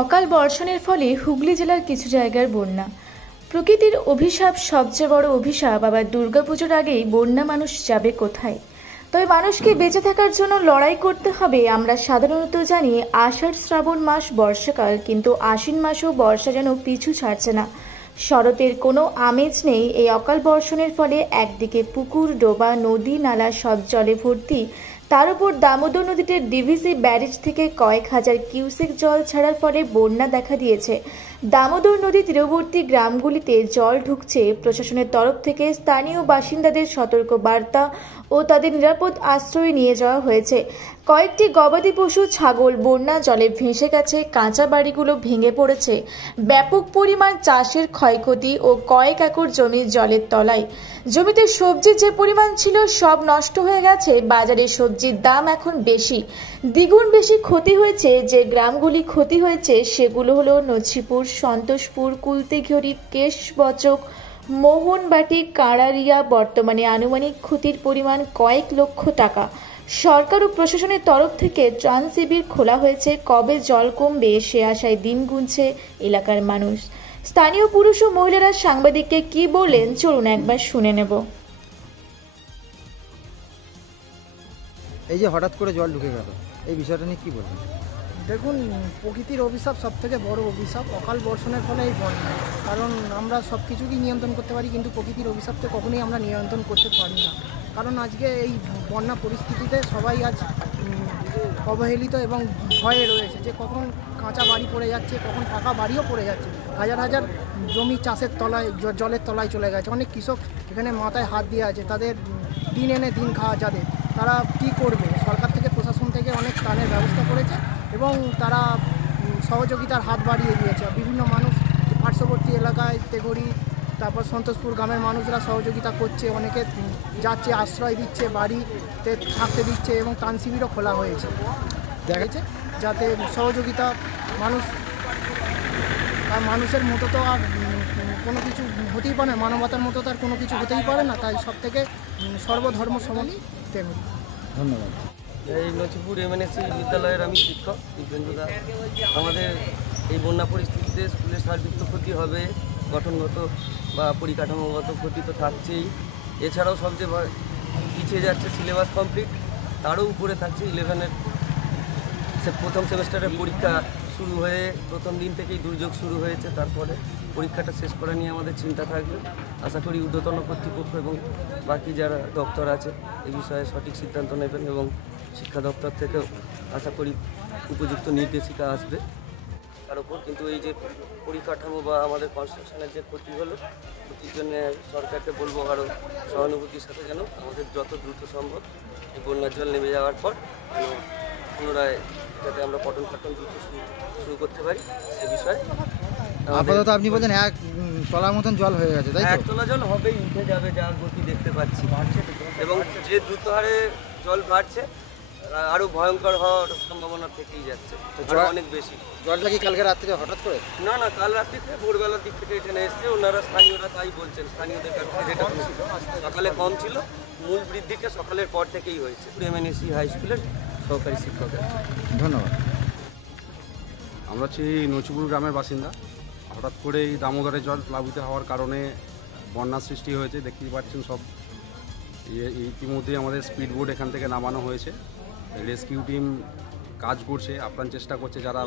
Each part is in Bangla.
অকাল বর্ষণের ফলে হুগলি জেলার কিছু জায়গার বন্যা। প্রকৃতির অভিশাপ, সবচেয়ে বড় অভিশাপ। আবার দুর্গাপুজোর আগেই বন্যা, মানুষ যাবে কোথায়? তবে মানুষকে বেঁচে থাকার জন্য লড়াই করতে হবে। আমরা সাধারণত জানি আষাঢ় শ্রাবণ মাস বর্ষাকাল, কিন্তু আশ্বিন মাসেও বর্ষা যেন পিছু ছাড়ছে না। শরতের কোনো আমেজ নেই। এই অকাল বর্ষণের ফলে একদিকে পুকুর, ডোবা, নদী, নালা সব জলে ভর্তি। তার উপর দামোদর নদীতে ডিভিসি ব্যারেজ থেকে কয়েক হাজার কিউসেক জল ছাড়ার ফলে বন্যা দেখা দিয়েছে। দামোদর নদী তীরবর্তী গ্রামগুলিতে জল ঢুকছে। প্রশাসনের তরফ থেকে স্থানীয় বাসিন্দাদের সতর্ক বার্তা ও তাদের নিরাপদ আশ্রয়ে নিয়ে যাওয়া হয়েছে। কয়েকটি গবাদি পশু, ছাগল বন্যা জলে ভেসে গেছে। কাঁচা বাড়িগুলো ভেঙে পড়েছে। ব্যাপক পরিমাণ চাষের ক্ষয়ক্ষতি ও কয়েক একর জমি জলের তলায়। জমিতে সবজি যে পরিমাণ ছিল সব নষ্ট হয়ে গেছে। বাজারে সবজির দাম এখন বেশি, দ্বিগুণ বেশি। ক্ষতি হয়েছে। যে গ্রামগুলি ক্ষতি হয়েছে সেগুলো হলো নছিপুর, সন্তোষপুর, কুলতিঘড়ি, কেশবচক, মোহনবাটি, কাঁড়ারিয়া। বর্তমানে আনুমানিক ক্ষতির পরিমাণ কয়েক লক্ষ টাকা। সরকার ও প্রশাসনের তরফ থেকে ত্রাণ শিবির খোলা হয়েছে। কবে জল কমবে সে আশায় দিন গুনছে এলাকার মানুষ। স্থানীয় পুরুষ ও মহিলারা সাংবাদিককে কি বললেন চলুন একবার শুনে নেব। এই যে হঠাৎ করে জল ঢুকে গেল, এই বিষয়টা নিয়ে কি বলবেন? দেখুন, প্রকৃতির অভিশাপ সব থেকে বড় অভিশাপ অকাল বর্ষণের ফলে এই বন্যা। কারণ আমরা সব কিছুকেই নিয়ন্ত্রণ করতে পারি, কিন্তু প্রকৃতির অভিশাপকে কখনোই আমরা নিয়ন্ত্রণ করতে পারি না। কারণ আজকে এই বন্যা পরিস্থিতিতে সবাই আজ অবহেলিত এবং ভয়ে রয়েছে যে কখন কাঁচা বাড়ি পড়ে যাচ্ছে, কখন পাকা বাড়িও পড়ে যাচ্ছে। হাজার হাজার জমি চাষের তলায়, জলের তলায় চলে গেছে। অনেক কৃষক এখানে মাথায় হাত দিয়ে আছে, তাদের দিন এনে দিন খাওয়া যাদের, তারা কী করবে? সরকার থেকে, প্রশাসন থেকে অনেক ত্রাণের ব্যবস্থা করেছে এবং তারা সহযোগিতার হাত বাড়িয়ে দিয়েছে। বিভিন্ন মানুষ পার্শ্ববর্তী এলাকায়, তেঘড়ি, তারপর সন্তোষপুর গ্রামের মানুষরা সহযোগিতা করছে। অনেকে যাচ্ছে, আশ্রয় দিচ্ছে, বাড়িতে থাকতে দিচ্ছে এবং ত্রাণ শিবিরও খোলা হয়েছে দেখেছে, যাতে সহযোগিতা মানুষের মতো তো আর কোনো কিছু হতেই পারে না, মানবতার মতো তার কোনো কিছু হতেই পারে না। তাই সব থেকে সর্বধর্ম সমনই তেমনি। ধন্যবাদ। এই নছিপুর MNSC বিদ্যালয়ের আমি শিক্ষক দীপেন্দ্রদা। আমাদের এই বন্যা পরিস্থিতিতে স্কুলের সার্বিক ক্ষতি হবে, গঠনগত বা পরিকাঠামোগত ক্ষতি তো থাকছেই। এছাড়াও সবচেয়ে পিছিয়ে যাচ্ছে সিলেবাস কমপ্লিট। তারও উপরে থাকছে 11-এর প্রথম সেমেস্টারের পরীক্ষা শুরু হয়ে প্রথম দিন থেকেই দুর্যোগ শুরু হয়েছে। তারপরে পরীক্ষাটা শেষ করা নিয়ে আমাদের চিন্তা থাকবে। আশা করি ঊর্ধ্বতন কর্তৃপক্ষ এবং বাকি যারা দপ্তর আছে এই বিষয়ে সঠিক সিদ্ধান্ত নেবেন এবং শিক্ষা দপ্তর থেকেও আশা করি উপযুক্ত নির্দেশিকা আসবে তার উপর। কিন্তু এই যে পরিকাঠামো বা আমাদের কনস্ট্রাকশনের যে ক্ষতি হলো, ক্ষতির জন্য সরকারকে বলবো আরও সহানুভূতির সাথে যেন আমাদের যত দ্রুত সম্ভব এই বন্যার জল নেমে যাওয়ার পর পুনরায় যাতে আমরা পঠন পাঠন দ্রুত শুরু করতে পারি সে বিষয়ে। আপাতত আপনি বলছেন এক তলার মতন জল হয়ে গেছে, তাই তো? এক তলা জল হবেই, উঠে যাবে যা গতি দেখতে পাচ্ছি, এবং যে দ্রুত হারে জল বাড়ছে আরও ভয়ঙ্কর হওয়ার সম্ভাবনা থেকেই যাচ্ছে, অনেক বেশি। জলটা কি কালকে রাত্রে হঠাৎ করে? না, কাল রাত্রিতে ভোরবেলার দিক থেকে এখানে এসছে। ওনারা স্থানীয়রা তাই বলছেন, স্থানীয়দের কাছ থেকে যেটা সকালে কম ছিল, মূল বৃদ্ধিটা সকালের পর থেকেই হয়েছে। MNSC হাই স্কুলের সহকারী শিক্ষক। ধন্যবাদ। আমরা হচ্ছে নছিপুর গ্রামের বাসিন্দা। হঠাৎ করে এই দামোদরের জল প্লাবিত হওয়ার কারণে বন্যার সৃষ্টি হয়েছে, দেখতেই পাচ্ছেন সব। ইতিমধ্যেই আমাদের স্পিড বোট এখান থেকে নামানো হয়েছে। রেস্কিউ টিম কাজ করছে, আপ্রাণ চেষ্টা করছে যারা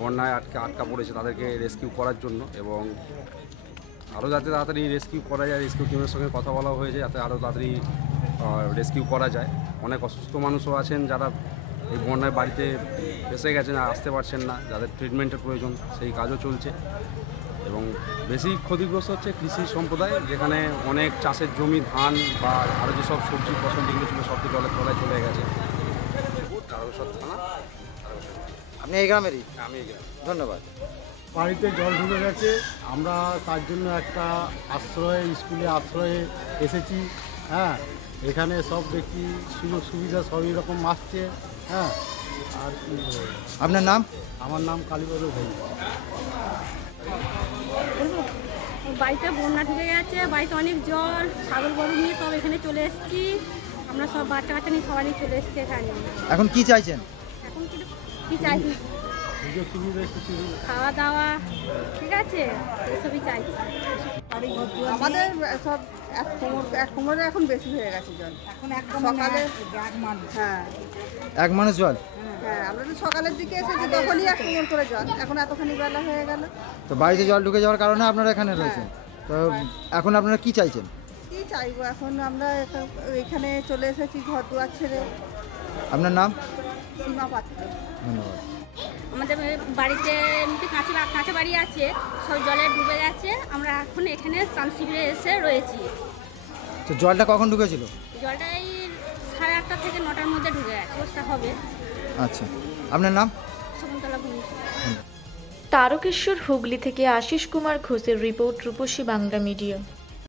বন্যায় আটকা পড়েছে তাদেরকে রেস্কিউ করার জন্য, এবং আরও যাতে তাড়াতাড়ি রেস্কিউ করা যায়। রেস্কিউ টিমের সঙ্গে কথা বলা হয়েছে যাতে আরও তাড়াতাড়ি রেস্কিউ করা যায়। অনেক অসুস্থ মানুষও আছেন যারা এই বন্যায় বাড়িতে ফেসে গেছেন, আসতে পারছেন না, যাদের ট্রিটমেন্টের প্রয়োজন, সেই কাজও চলছে। এবং বেশি ক্ষতিগ্রস্ত হচ্ছে কৃষি সম্প্রদায়, যেখানে অনেক চাষের জমি, ধান বা আরও যেসব সবজি ফসল যেগুলো ছিল সব জলের তলায় চলে গেছে। আপনি এই গ্রামেরই? আমি এই গ্রামে। ধন্যবাদ। বাড়িতে জল ঢুকে গেছে, আমরা তার জন্য একটা স্কুলে আশ্রয়ে এসেছি। হ্যাঁ, এখানে সব দেখি সুযোগ সুবিধা সবই রকম আসছে। হ্যাঁ, আর কি আপনার নাম? আমার নাম কালীপদ ভাই। বাড়িতে বন্যা ঢুকে গেছে, বাড়িতে অনেক জল, ছাগল গরু নিয়ে সব এখানে চলে এসেছি। আমরা সব বাচ্চা কাচ্চা নিয়ে সবাই নিয়ে চলে এসেছি এখানে। এখন কি চাইছেন? এখন কি চাইছি? সুযোগ সুবিধা একটু খাওয়া দাওয়া ঠিক আছে এসবই চাইছি। আমাদের সব এক কোমরে এখন বেশি হয়ে গেছে জল। এখন সকালে হ্যাঁ 1 মানুষ জল। হ্যাঁ আমরা তো সকালের দিকে এসেছি তখনই 1 কোমর করে জল, এখন এতখানি বেলা হয়ে গেল। তো বাড়িতে জল ঢুকে যাওয়ার কারণে আপনারা এখানে রয়েছেন। তো এখন আপনারা কি চাইছেন? কি চাইবো এখন, আমরা এখানে চলে এসেছি ঘর দুয়ার ছেড়ে। আপনার নাম? সীমা পাত্র। ধন্যবাদ। আমাদের বাড়িতে এমনি কাঁচা বাড়ি আছে, সব জলে ডুবে গেছে। আমরা এখন এখানে ত্রাণ শিবিরে এসে রয়েছি। তো জলটা কখন ঢুকেছিল? জলটা এই 8:30 থেকে 9টার মধ্যে ঢুকে গেছে, অবস্থা হবে। আচ্ছা, আপনার নাম? শকুন্তলা ভূমি। তারকেশ্বর হুগলি থেকে আশিস কুমার ঘোষের রিপোর্ট, রূপসী বাংলা মিডিয়া।